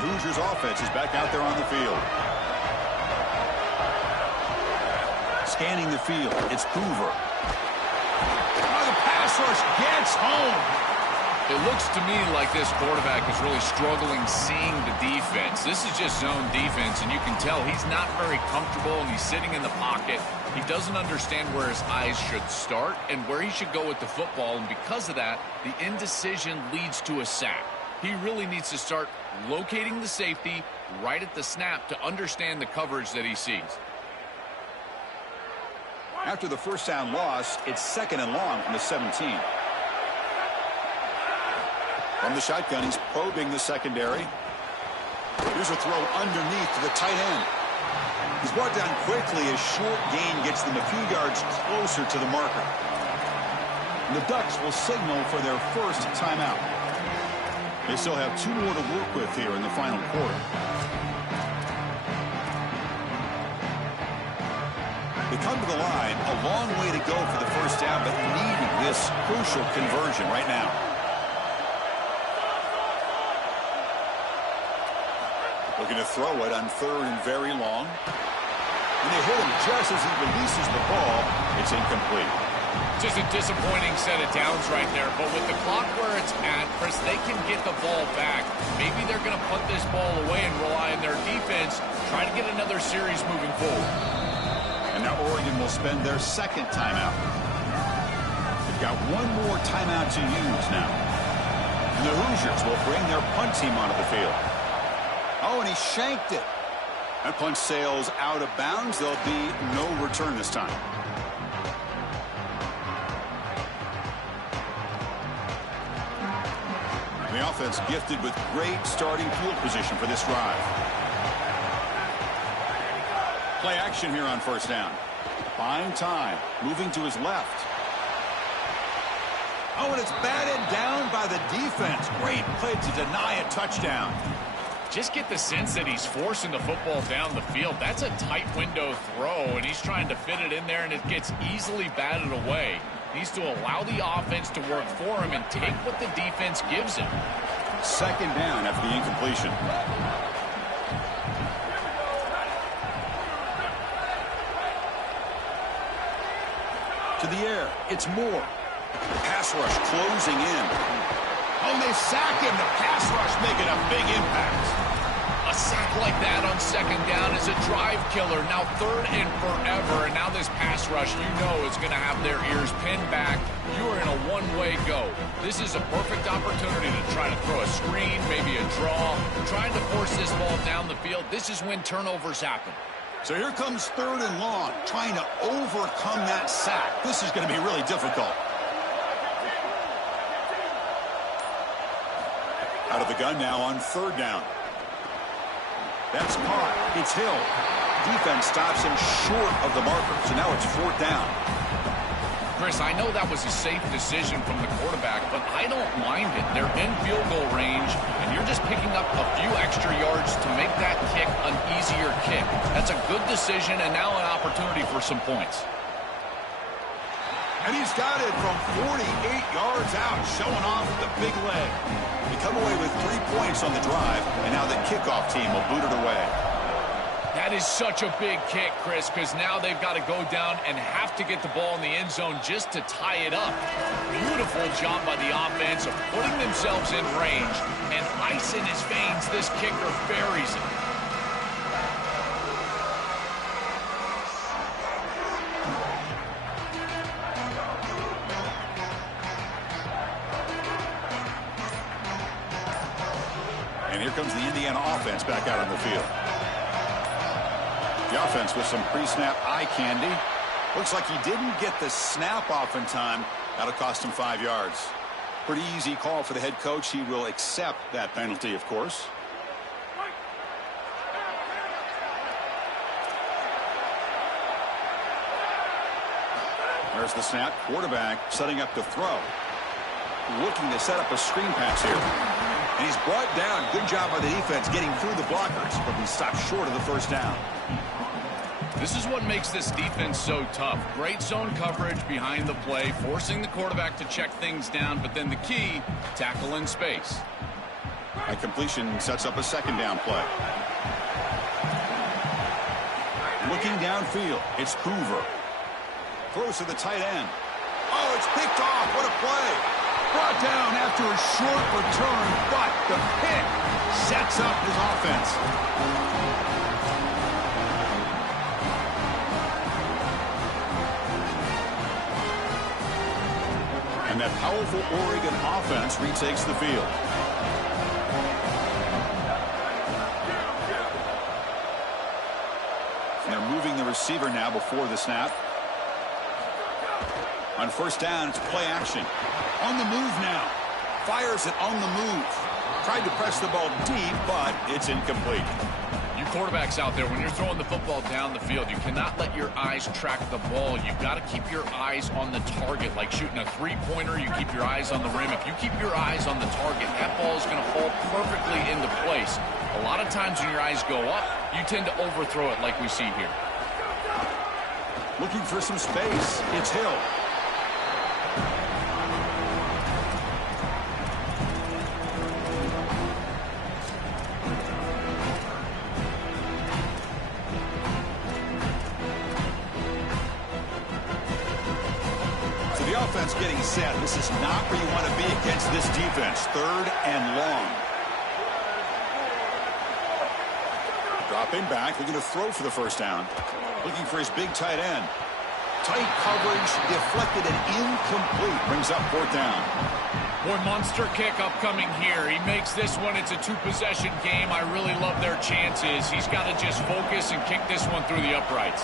Hoosiers offense is back out there on the field. Scanning the field, it's Hoover. Oh, the pass rush gets home. It looks to me like this quarterback is really struggling seeing the defense. This is just zone defense, and you can tell he's not very comfortable, and he's sitting in the pocket. He doesn't understand where his eyes should start and where he should go with the football, and because of that, the indecision leads to a sack. He really needs to start locating the safety right at the snap to understand the coverage that he sees. After the first down loss, it's 2nd and long from the 17. From the shotgun, he's probing the secondary. Here's a throw underneath to the tight end. He's brought down quickly as short gain gets them a few yards closer to the marker. And the Ducks will signal for their first timeout. They still have 2 more to work with here in the final quarter. They come to the line, a long way to go for the first down, but needing this crucial conversion right now. Looking to throw it on 3rd and very long. And they hit him just as he releases the ball. It's incomplete. Just a disappointing set of downs right there, but with the clock where it's at, Chris, they can get the ball back. Maybe they're going to punt this ball away and rely on their defense, try to get another series moving forward. And now Oregon will spend their 2nd timeout. They've got 1 more timeout to use now. And the Hoosiers will bring their punt team onto the field. Oh, and he shanked it. That punt sails out of bounds. There'll be no return this time. The offense gifted with great starting field position for this drive. Play action here on 1st down. Buying time, moving to his left. Oh, and it's batted down by the defense. Great play to deny a touchdown. Just get the sense that he's forcing the football down the field. That's a tight window throw, and he's trying to fit it in there, and it gets easily batted away. Needs to allow the offense to work for him and take what the defense gives him. Second down after the incompletion. To the air, it's Moore. Pass rush closing in. Oh, they sack him. The pass rush making a big impact. A sack like that on second down is a drive killer. Now third and forever, and now this pass rush, you know it's going to have their ears pinned back. You are in a one-way go. This is a perfect opportunity to try to throw a screen, maybe a draw, trying to force this ball down the field. This is when turnovers happen. So here comes third and long, trying to overcome that sack. This is going to be really difficult. Out of the gun now on third down. That's caught. It's Hill. Defense stops him short of the marker, so now it's fourth down. Chris, I know that was a safe decision from the quarterback, but I don't mind it. They're in field goal range, and you're just picking up a few extra yards to make that kick an easier kick. That's a good decision, and now an opportunity for some points. And he's got it from 48 yards out, showing off the big leg. They come away with 3 points on the drive, and now the kickoff team will boot it away. That is such a big kick, Chris, because now they've got to go down and have to get the ball in the end zone just to tie it up. Beautiful job by the offense of putting themselves in range, and ice in his veins, this kicker buries it. And here comes the Indiana offense back out on the field. The offense with some pre-snap eye candy. Looks like he didn't get the snap off in time. That'll cost him 5 yards. Pretty easy call for the head coach. He will accept that penalty, of course. There's the snap. Quarterback setting up the throw. Looking to set up a screen pass here. And he's brought down. Good job by the defense getting through the blockers, but he stopped short of the first down. This is what makes this defense so tough. Great zone coverage behind the play, forcing the quarterback to check things down, but then the key, tackle in space. That completion sets up a second down play. Looking downfield, it's Hoover. Throws to the tight end. Oh, it's picked off. What a play. Brought down after a short return, but the pick sets up his offense. And that powerful Oregon offense retakes the field. They're moving the receiver now before the snap. On first down, it's play action. On the move now. Fires it on the move. Tried to press the ball deep, but it's incomplete. You quarterbacks out there, when you're throwing the football down the field, you cannot let your eyes track the ball. You've got to keep your eyes on the target. Like shooting a three-pointer, you keep your eyes on the rim. If you keep your eyes on the target, that ball is going to fall perfectly into place. A lot of times when your eyes go up, you tend to overthrow it like we see here. Looking for some space. It's Hill. Offense getting set. This is not where you want to be against this defense. Third and long. Dropping back, looking to throw for the first down. Looking for his big tight end. Tight coverage, deflected and incomplete. Brings up fourth down. Boy, monster kick upcoming here. He makes this one. It's a two-possession game. I really love their chances. He's got to just focus and kick this one through the uprights.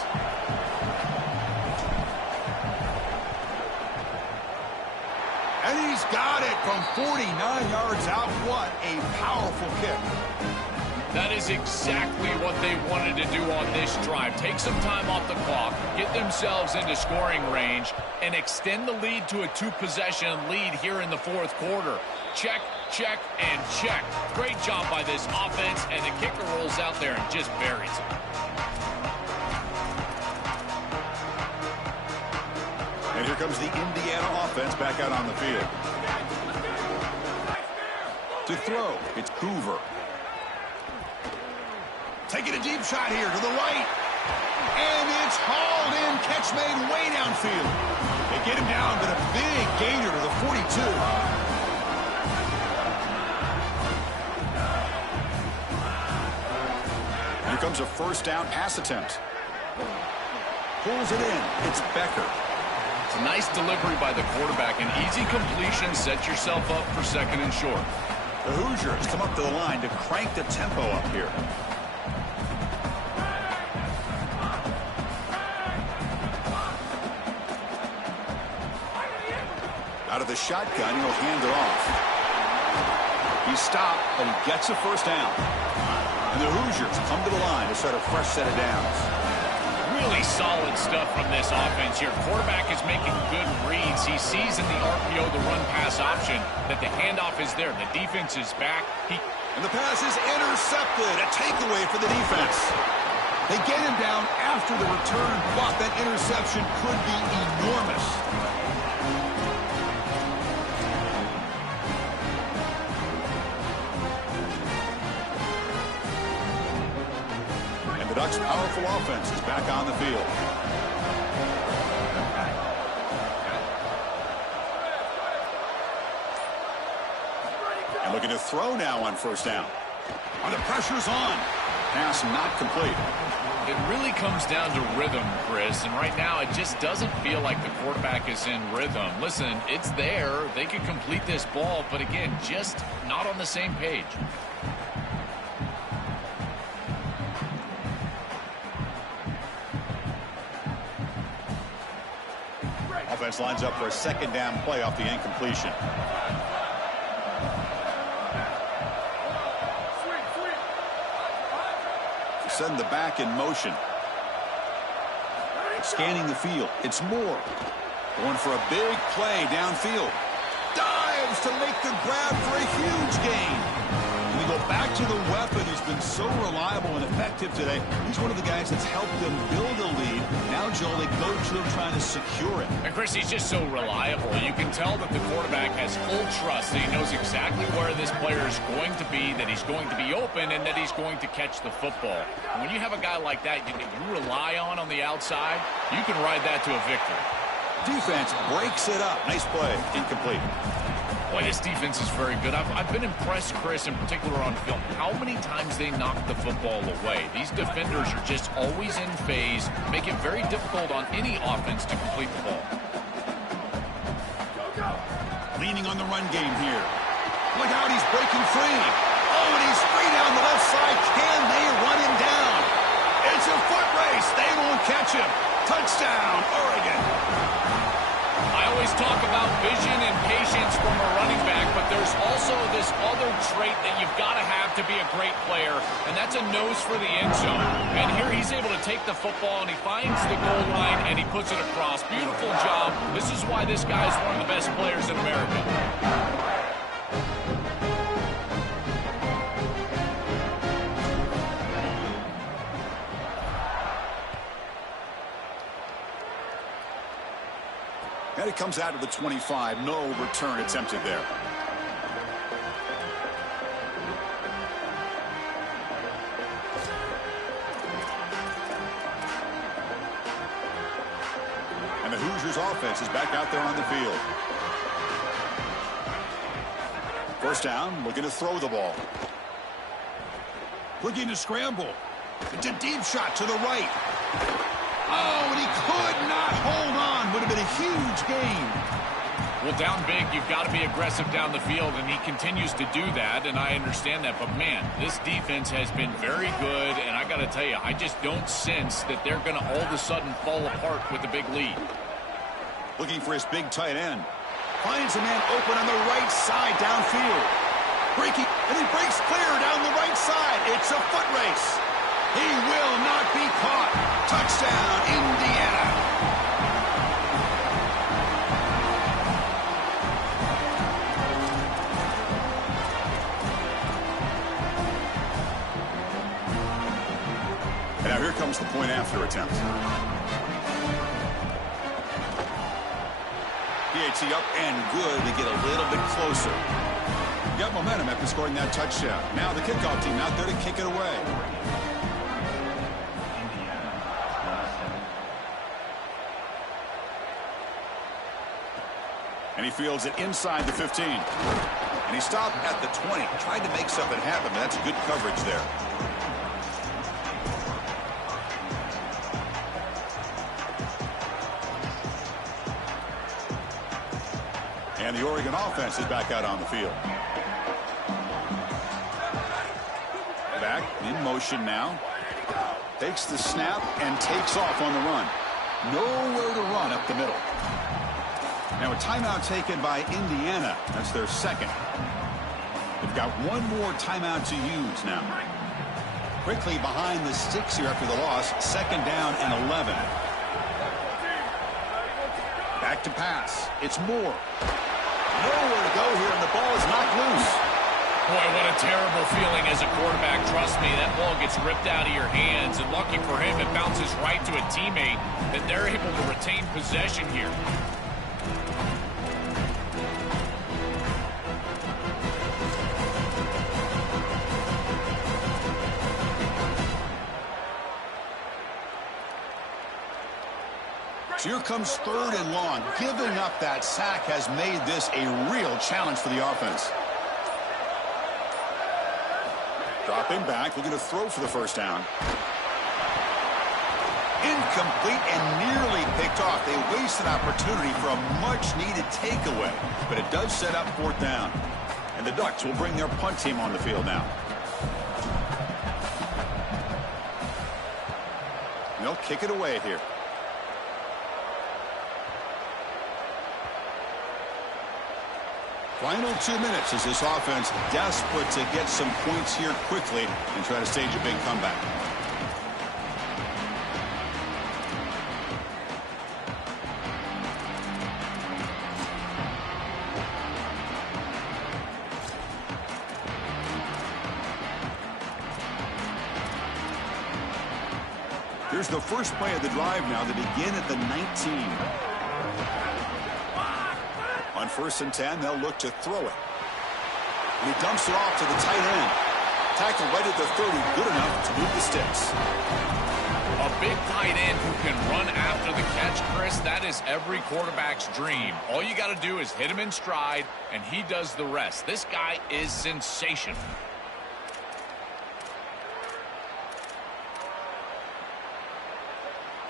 And he's got it from 49 yards out. What a powerful kick. That is exactly what they wanted to do on this drive. Take some time off the clock, get themselves into scoring range, and extend the lead to a two-possession lead here in the fourth quarter. Check, check, and check. Great job by this offense, and the kicker rolls out there and just buries it. And here comes the Indiana offense back out on the field. To throw, it's Hoover. Taking a deep shot here to the right. And it's hauled in. Catch made way downfield. They get him down, but a big gainer to the 42. Here comes a first down pass attempt. Pulls it in. It's Becker. It's a nice delivery by the quarterback. An easy completion. Set yourself up for second and short. The Hoosiers come up to the line to crank the tempo up here. Out of the shotgun, he'll hand it off. He's stopped, but he gets a first down. And the Hoosiers come to the line to start a fresh set of downs. Really solid stuff from this offense here. Quarterback is making good reads. He sees in the RPO, the run-pass option, that the handoff is there. The defense is back. And the pass is intercepted. A takeaway for the defense. They get him down after the return, but that interception could be enormous. The Ducks' powerful offense is back on the field. And looking to throw now on first down. The pressure's on. Pass not complete. It really comes down to rhythm, Chris, and right now it just doesn't feel like the quarterback is in rhythm. Listen, it's there. They could complete this ball, but again, just not on the same page. Offense lines up for a second down play off the incompletion. Send the back in motion. Scanning the field. It's Moore. Going for a big play downfield. Dives to make the grab for a huge gain. We go back to the weapon who's been so reliable and effective today. He's one of the guys that's helped them build a lead. Now, Joel, they go to him trying to secure it. And, Chris, he's just so reliable. You can tell that the quarterback has full trust, that he knows exactly where this player is going to be, that he's going to be open, and that he's going to catch the football. And when you have a guy like that you rely on the outside, you can ride that to a victory. Defense breaks it up. Nice play. Incomplete. Boy, this defense is very good. I've been impressed, Chris, in particular on film, how many times they knock the football away. These defenders are just always in phase, make it very difficult on any offense to complete the ball. Leaning on the run game here. Look out, he's breaking free. Oh, and he's free down the left side. Can they run him down? It's a foot race. They won't catch him. Touchdown, Oregon. I always talk about vision and patience from a running back, but there's also this other trait that you've got to have to be a great player, and that's a nose for the end zone. And here he's able to take the football, and he finds the goal line, and he puts it across. Beautiful job. This is why this guy is one of the best players in America. And it comes out of the 25. No return attempted there. And the Hoosiers offense is back out there on the field. First down, looking to throw the ball. Looking to scramble. It's a deep shot to the right. Oh, and he could not hold on. Would have been a huge gain. Well, down big, you've got to be aggressive down the field, and he continues to do that, and I understand that. But, man, this defense has been very good, and I got to tell you, I just don't sense that they're going to all of a sudden fall apart with a big lead. Looking for his big tight end. Finds a man open on the right side downfield. Breaking, and he breaks clear down the right side. It's a foot race. He will not be caught. Touchdown, Indiana. And now here comes the point after attempt. PAT up and good to get a little bit closer. Got momentum after scoring that touchdown. Now the kickoff team out there to kick it away. And he fields it inside the 15. And he stopped at the 20. Tried to make something happen, but that's good coverage there. And the Oregon offense is back out on the field. Back in motion now. Takes the snap and takes off on the run. Nowhere to run up the middle. Now a timeout taken by Indiana. That's their second. They've got one more timeout to use now. Quickly behind the sticks here after the loss. Second down and 11. Back to pass. It's Moore. Nowhere to go here, and the ball is knocked loose. Boy, what a terrible feeling as a quarterback. Trust me, that ball gets ripped out of your hands, and lucky for him, it bounces right to a teammate, and they're able to retain possession here. So here comes third and long. Giving up that sack has made this a real challenge for the offense. Dropping back, looking to throw for the first down. Incomplete and nearly picked off. They waste an opportunity for a much-needed takeaway, but it does set up fourth down. And the Ducks will bring their punt team on the field now. And they'll kick it away here. Final 2 minutes as this offense desperate to get some points here quickly and try to stage a big comeback. Here's the first play of the drive now to begin at the 19. On 1st and 10, they'll look to throw it. And he dumps it off to the tight end. Tackle right at the 30, good enough to move the sticks. A big tight end who can run after the catch, Chris, that is every quarterback's dream. All you got to do is hit him in stride, and he does the rest. This guy is sensational.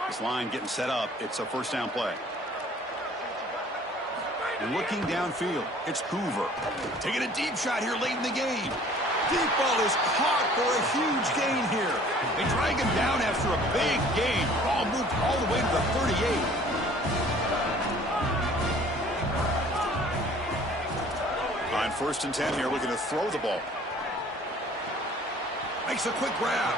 This line getting set up. It's a first down play. Looking downfield, it's Hoover. Taking a deep shot here late in the game. Deep ball is caught for a huge gain here. They drag him down after a big gain. Ball moved all the way to the 38. On 1st and 10 here, looking to throw the ball. Makes a quick grab.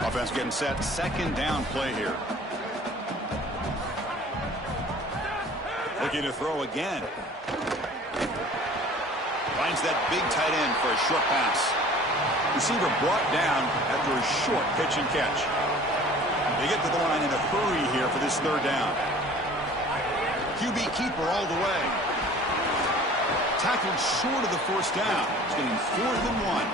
Offense getting set. Second down play here. Looking to throw again. Finds that big tight end for a short pass. Receiver brought down after a short pitch and catch. They get to the line in a hurry here for this third down. QB keeper all the way. Tackled short of the first down. It's getting 4th and 1.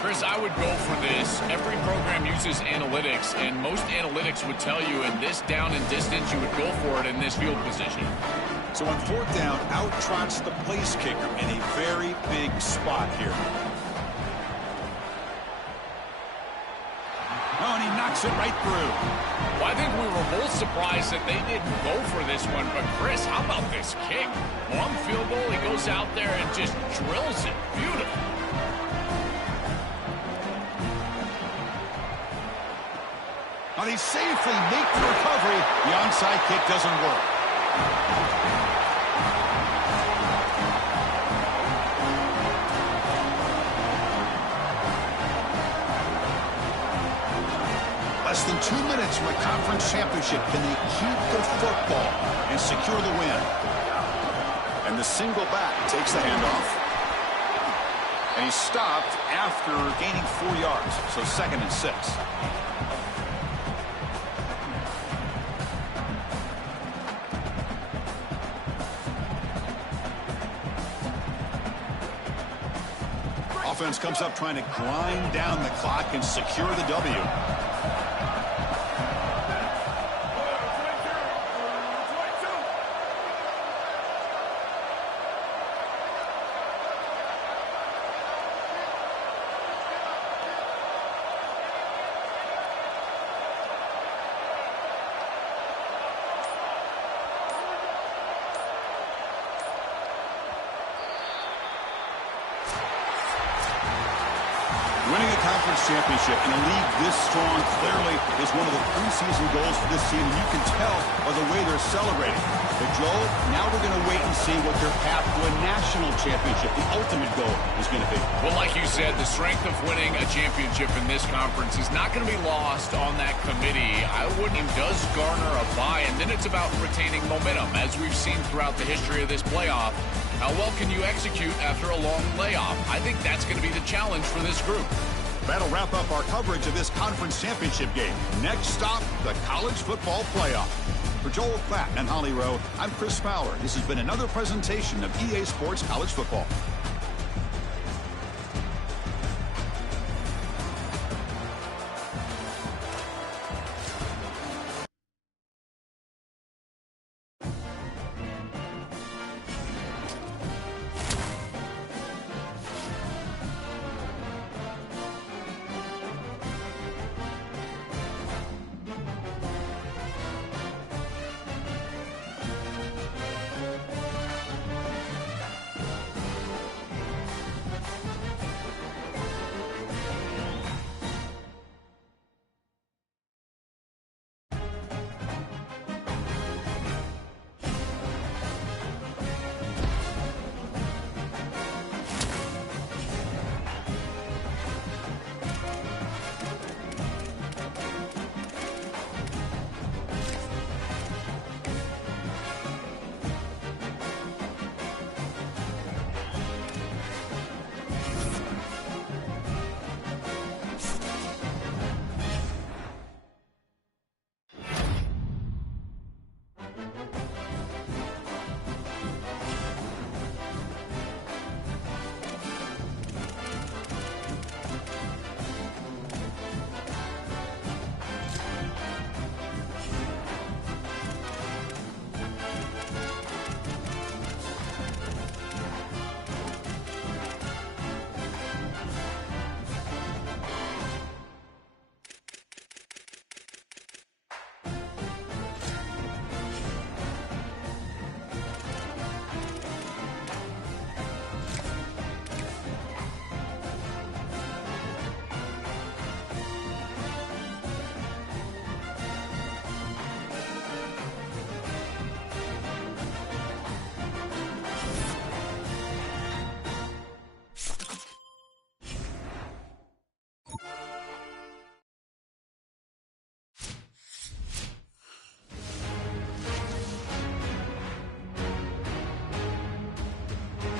Chris, I would go for this. Every program uses analytics, and most analytics would tell you in this down and distance, you would go for it in this field position. So on 4th down, out trots the place kicker in a very big spot here. Oh, and he knocks it right through. Well, I think we were both surprised that they didn't go for this one, but Chris, how about this kick? Long field goal, he goes out there and just drills it. Beautiful. But he safely makes the recovery. The onside kick doesn't work. Less than 2 minutes from a conference championship. Can they keep the football and secure the win? And the single back takes the handoff. And he's stopped after gaining 4 yards. So 2nd and 6. Offense comes up trying to grind down the clock and secure the W. Winning a conference championship in a league this strong clearly is one of the preseason goals for this team. You can tell by the way they're celebrating. But, Joel, now we're going to wait and see what their path to a national championship, the ultimate goal, is going to be. Well, like you said, the strength of winning a championship in this conference is not going to be lost on that committee. I wouldn't does garner a bye, and then it's about retaining momentum, as we've seen throughout the history of this playoff. How well can you execute after a long layoff? I think that's going to be the challenge for this group. That'll wrap up our coverage of this conference championship game. Next stop, the college football playoff. For Joel Klatt and Holly Rowe, I'm Chris Fowler. This has been another presentation of EA Sports College Football.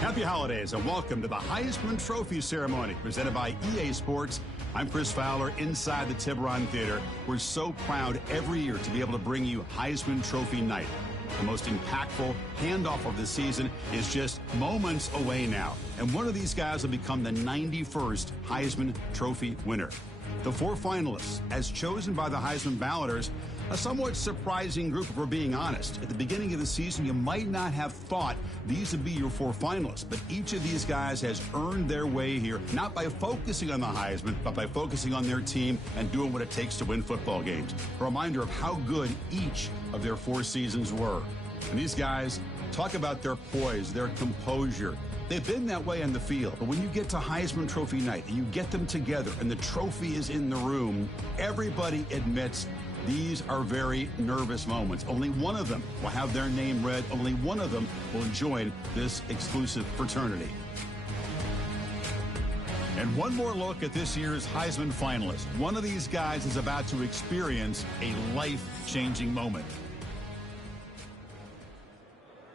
Happy holidays and welcome to the Heisman Trophy ceremony presented by EA Sports. I'm Chris Fowler inside the Tiburon Theater. We're so proud every year to be able to bring you Heisman Trophy night. The most impactful handoff of the season is just moments away now. And one of these guys will become the 91st Heisman Trophy winner. The 4 finalists, as chosen by the Heisman balloters, a somewhat surprising group if we're being honest. At the beginning of the season, you might not have thought these would be your 4 finalists, but each of these guys has earned their way here, not by focusing on the Heisman, but by focusing on their team and doing what it takes to win football games. A reminder of how good each of their 4 seasons were. And these guys talk about their poise, their composure. They've been that way on the field, but when you get to Heisman Trophy night and you get them together and the trophy is in the room, everybody admits These are very nervous moments. Only one of them will have their name read. Only one of them will join this exclusive fraternity. And one more look at this year's Heisman finalist. One of these guys is about to experience a life-changing moment.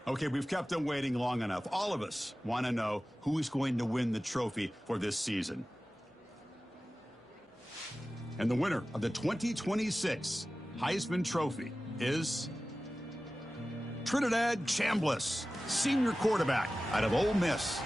Okay, we've kept them waiting long enough. All of us want to know who's going to win the trophy for this season. And the winner of the 2026 Heisman Trophy is Trinidad Chambliss, senior quarterback out of Ole Miss.